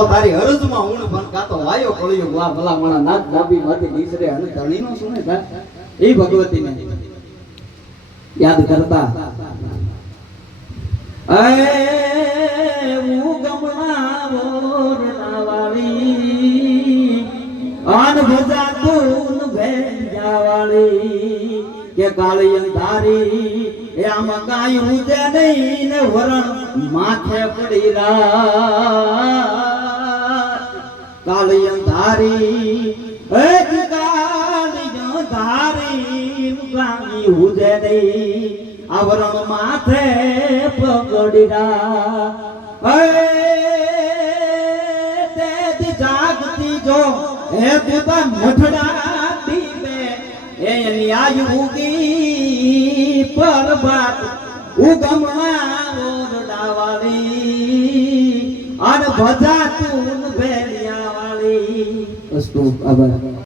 તો તારી હરજમાં ઊણ પણ કાતો વાયો કળિયો વા ભલા મણા નાથ નાભી માથે નીસરે અને ધણીનો સુને થા એ ભગવતીને યાદ કરતા. અય કે કાળી અંધારી, એ આમાં કાંઈ જ નહીં ને વરણ માથે પડી રાત કાળી અંધારી એ કાળી અંધારી કાંઈ ઉજે નહીં. આવરણ માથે એ તેજ જાગતી જો, હે તુતા મઠડા દીવે એની આયુ ઉગી પરબાત, ઉગમણા ઓરડાવાળી. અન ભજા તું slope aba